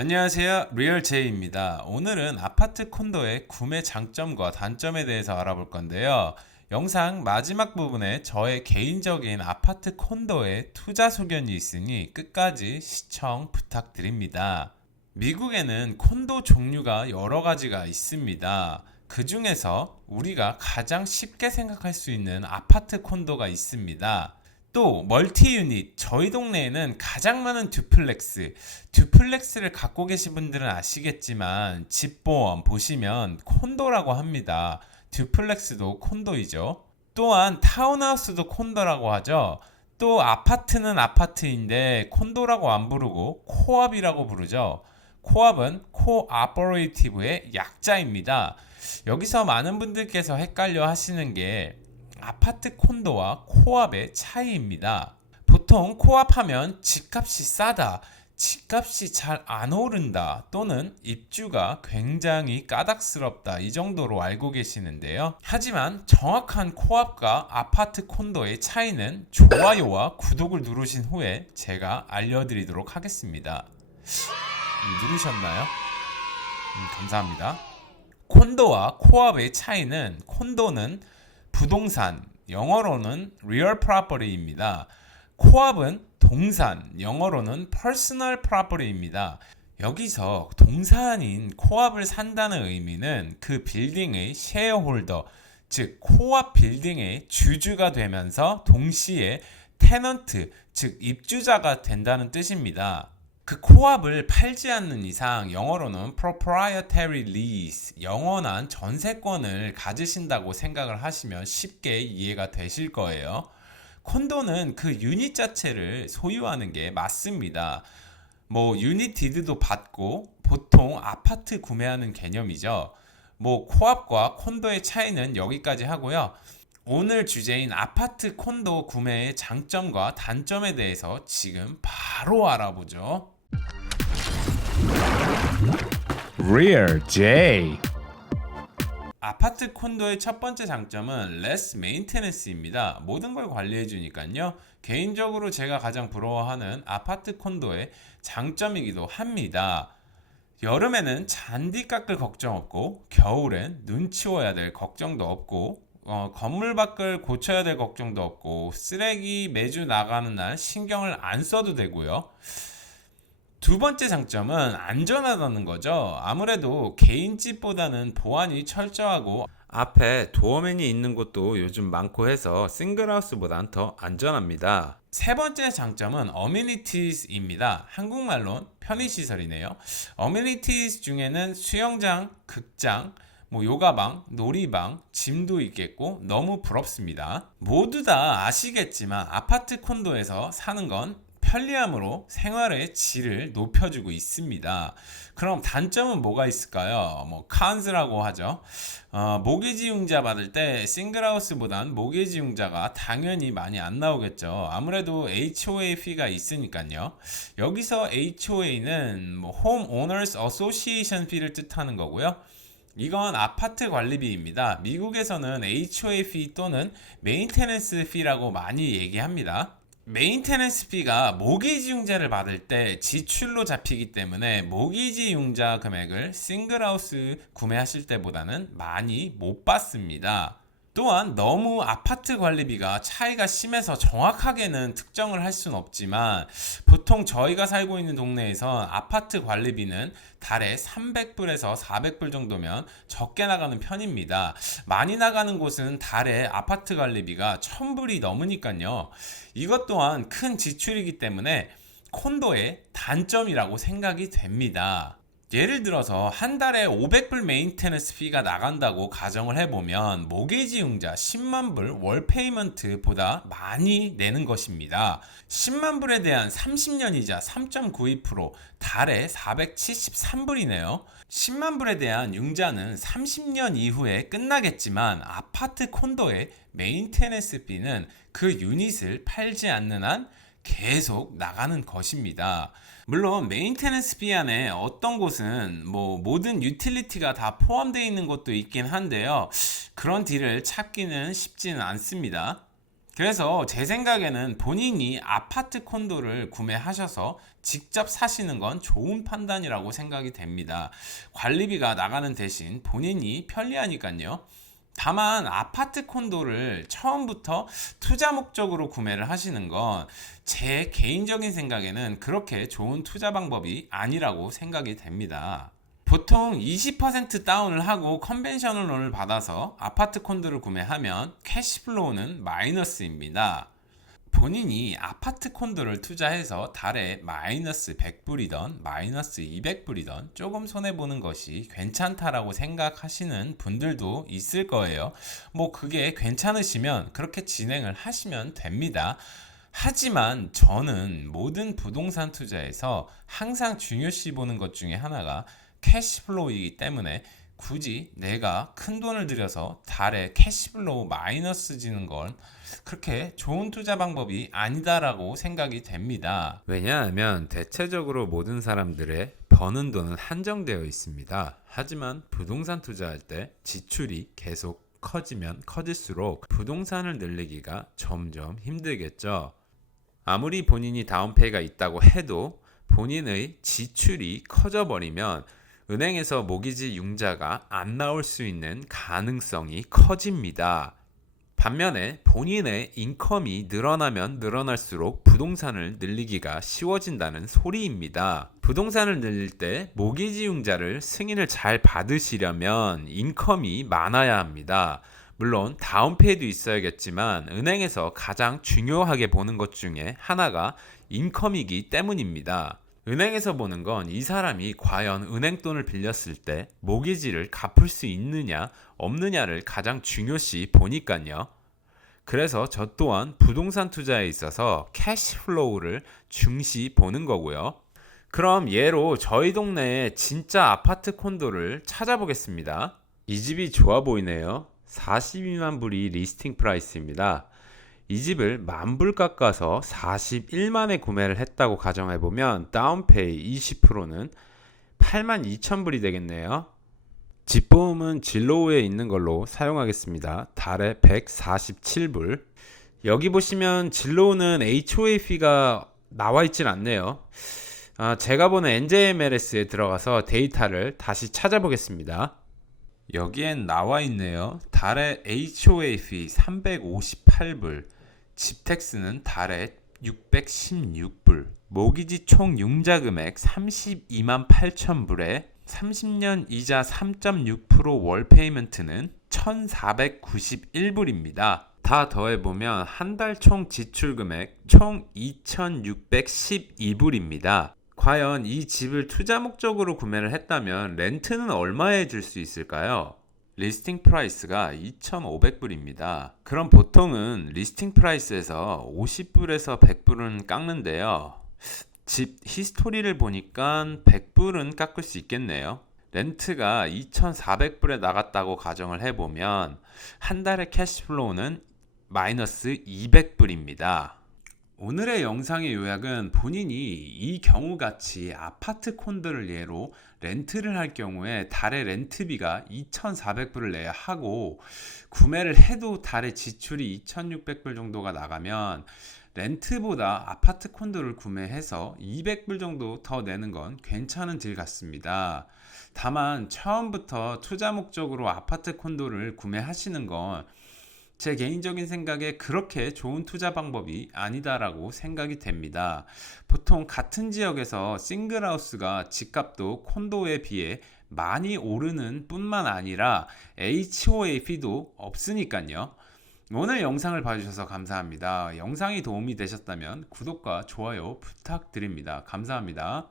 안녕하세요. 리얼제이입니다. 오늘은 아파트 콘도의 구매 장점과 단점에 대해서 알아볼 건데요. 영상 마지막 부분에 저의 개인적인 아파트 콘도의 투자 소견이 있으니 끝까지 시청 부탁드립니다. 미국에는 콘도 종류가 여러 가지가 있습니다. 그 중에서 우리가 가장 쉽게 생각할 수 있는 아파트 콘도가 있습니다. 또 멀티 유닛, 저희 동네에는 가장 많은 듀플렉스를 갖고 계신 분들은 아시겠지만 집보험 보시면 콘도라고 합니다. 듀플렉스도 콘도이죠. 또한 타운하우스도 콘도라고 하죠. 또 아파트는 아파트인데 콘도라고 안 부르고 코압이라고 부르죠. 코압은 코아퍼레이티브의 약자입니다. 여기서 많은 분들께서 헷갈려 하시는 게 아파트 콘도와 코압의 차이입니다. 보통 코압하면 집값이 싸다, 집값이 잘 안 오른다 또는 입주가 굉장히 까닥스럽다 이 정도로 알고 계시는데요. 하지만 정확한 코압과 아파트 콘도의 차이는 좋아요와 구독을 누르신 후에 제가 알려드리도록 하겠습니다. 누르셨나요? 감사합니다. 콘도와 코압의 차이는 콘도는 부동산, 영어로는 real property입니다. 코압은 동산, 영어로는 personal property입니다. 여기서 동산인 코압을 산다는 의미는 그 빌딩의 쉐어홀더, 즉 코압 빌딩의 주주가 되면서 동시에 테넌트, 즉 입주자가 된다는 뜻입니다. 그 코압을 팔지 않는 이상 영어로는 proprietary lease, 영원한 전세권을 가지신다고 생각을 하시면 쉽게 이해가 되실 거예요. 콘도는 그 유닛 자체를 소유하는 게 맞습니다. 유닛 디드도 받고 보통 아파트 구매하는 개념이죠. 코압과 콘도의 차이는 여기까지 하고요. 오늘 주제인 아파트 콘도 구매의 장점과 단점에 대해서 지금 바로 알아보죠. Real J. 아파트 콘도의 첫 번째 장점은 less maintenance입니다. 모든 걸 관리해 주니까요. 개인적으로 제가 가장 부러워하는 아파트 콘도의 장점이기도 합니다. 여름에는 잔디 깎을 걱정 없고 겨울엔 눈 치워야 될 걱정도 없고 건물 밖을 고쳐야 될 걱정도 없고 쓰레기 매주 나가는 날 신경을 안 써도 되고요. 두 번째 장점은 안전하다는 거죠. 아무래도 개인 집보다는 보안이 철저하고 앞에 도어맨이 있는 곳도 요즘 많고 해서 싱글하우스보단 더 안전합니다. 세 번째 장점은 어메니티즈입니다. 한국말로는 편의시설이네요. 어메니티즈 중에는 수영장, 극장, 요가방, 놀이방, 짐도 있겠고 너무 부럽습니다. 모두 다 아시겠지만 아파트 콘도에서 사는 건 편리함으로 생활의 질을 높여주고 있습니다. 그럼 단점은 뭐가 있을까요? 칸즈라고 하죠. 모기지융자 받을 때 싱글하우스보단 모기지융자가 당연히 많이 안 나오겠죠. 아무래도 HOA 피가 있으니까요. 여기서 HOA는 Home Owners Association 피를 뜻하는 거고요. 이건 아파트 관리비입니다. 미국에서는 HOA 피 또는 메인테넌스 피라고 많이 얘기합니다. 메인테넌스 피가 모기지융자를 받을 때 지출로 잡히기 때문에 모기지융자 금액을 싱글하우스 구매하실 때보다는 많이 못 받습니다. 또한 너무 아파트 관리비가 차이가 심해서 정확하게는 특정을 할 수는 없지만 보통 저희가 살고 있는 동네에선 아파트 관리비는 달에 300불에서 400불 정도면 적게 나가는 편입니다. 많이 나가는 곳은 달에 아파트 관리비가 1000불이 넘으니까요. 이것 또한 큰 지출이기 때문에 콘도의 단점이라고 생각이 됩니다. 예를 들어서 한 달에 500불 메인테너스 피가 나간다고 가정을 해보면 모기지융자 10만 불 월 페이먼트보다 많이 내는 것입니다. 10만 불에 대한 30년 이자 3.92% 달에 473불이네요. 10만 불에 대한 융자는 30년 이후에 끝나겠지만 아파트 콘도의 메인테너스 피는 그 유닛을 팔지 않는 한 계속 나가는 것입니다. 물론 메인테넌스 비 안에 어떤 곳은 모든 유틸리티가 다 포함되어 있는 곳도 있긴 한데요. 그런 딜을 찾기는 쉽지는 않습니다. 그래서 제 생각에는 본인이 아파트 콘도를 구매하셔서 직접 사시는 건 좋은 판단이라고 생각이 됩니다. 관리비가 나가는 대신 본인이 편리하니까요. 다만 아파트 콘도를 처음부터 투자 목적으로 구매를 하시는 건 제 개인적인 생각에는 그렇게 좋은 투자 방법이 아니라고 생각이 됩니다. 보통 20% 다운을 하고 컨벤셔널 론을 받아서 아파트 콘도를 구매하면 캐시플로우는 마이너스입니다. 본인이 아파트 콘도를 투자해서 달에 마이너스 100불이던 마이너스 200불이던 조금 손해보는 것이 괜찮다라고 생각하시는 분들도 있을 거예요. 뭐 그게 괜찮으시면 그렇게 진행을 하시면 됩니다. 하지만 저는 모든 부동산 투자에서 항상 중요시 보는 것 중에 하나가 캐시플로우이기 때문에 굳이 내가 큰 돈을 들여서 달에 캐시플로우 마이너스 지는 건 그렇게 좋은 투자 방법이 아니다라고 생각이 됩니다. 왜냐하면 대체적으로 모든 사람들의 버는 돈은 한정되어 있습니다. 하지만 부동산 투자할 때 지출이 계속 커지면 커질수록 부동산을 늘리기가 점점 힘들겠죠. 아무리 본인이 다운페이가 있다고 해도 본인의 지출이 커져버리면 은행에서 모기지 융자가 안 나올 수 있는 가능성이 커집니다. 반면에 본인의 인컴이 늘어나면 늘어날수록 부동산을 늘리기가 쉬워진다는 소리입니다. 부동산을 늘릴 때 모기지 융자를 승인을 잘 받으시려면 인컴이 많아야 합니다. 물론 다운페이도 있어야겠지만 은행에서 가장 중요하게 보는 것 중에 하나가 인컴이기 때문입니다. 은행에서 보는 건 이 사람이 과연 은행 돈을 빌렸을 때 모기지를 갚을 수 있느냐 없느냐를 가장 중요시 보니까요. 그래서 저 또한 부동산 투자에 있어서 캐시플로우를 중시 보는 거고요. 그럼 예로 저희 동네에 진짜 아파트 콘도를 찾아보겠습니다. 이 집이 좋아 보이네요. 42만 불이 리스팅 프라이스입니다. 이 집을 10,000불 깎아서 41만에 구매를 했다고 가정해보면 다운페이 20%는 82,000불이 되겠네요. 집보험은 진로우에 있는 걸로 사용하겠습니다. 달에 147불. 여기 보시면 진로우는 HOA fee가 나와 있진 않네요. 제가 보는 NJMLS에 들어가서 데이터를 다시 찾아보겠습니다. 여기엔 나와 있네요. 달에 HOA fee 358불, 집택스는 달에 616불, 모기지 총 융자 금액 32만 8천 불에 30년 이자 3.6% 월 페이먼트는 1,491불입니다. 다 더해보면 한 달 총 지출 금액 총 2,612불입니다. 과연 이 집을 투자 목적으로 구매를 했다면 렌트는 얼마에 줄 수 있을까요? 리스팅 프라이스가 2,500불입니다. 그럼 보통은 리스팅 프라이스에서 50불에서 100불은 깎는데요. 집 히스토리를 보니까 100불은 깎을 수 있겠네요. 렌트가 2,400불에 나갔다고 가정을 해보면 한 달의 캐시플로우는 마이너스 200불입니다. 오늘의 영상의 요약은 본인이 이 경우같이 아파트 콘도를 예로 렌트를 할 경우에 달에 렌트비가 2,400불을 내야 하고 구매를 해도 달에 지출이 2,600불 정도가 나가면 렌트보다 아파트 콘도를 구매해서 200불 정도 더 내는 건 괜찮은 딜 같습니다. 다만 처음부터 투자 목적으로 아파트 콘도를 구매하시는 건 제 개인적인 생각에 그렇게 좋은 투자 방법이 아니다라고 생각이 됩니다. 보통 같은 지역에서 싱글하우스가 집값도 콘도에 비해 많이 오르는 뿐만 아니라 HOA fee도 없으니까요. 오늘 영상을 봐주셔서 감사합니다. 영상이 도움이 되셨다면 구독과 좋아요 부탁드립니다. 감사합니다.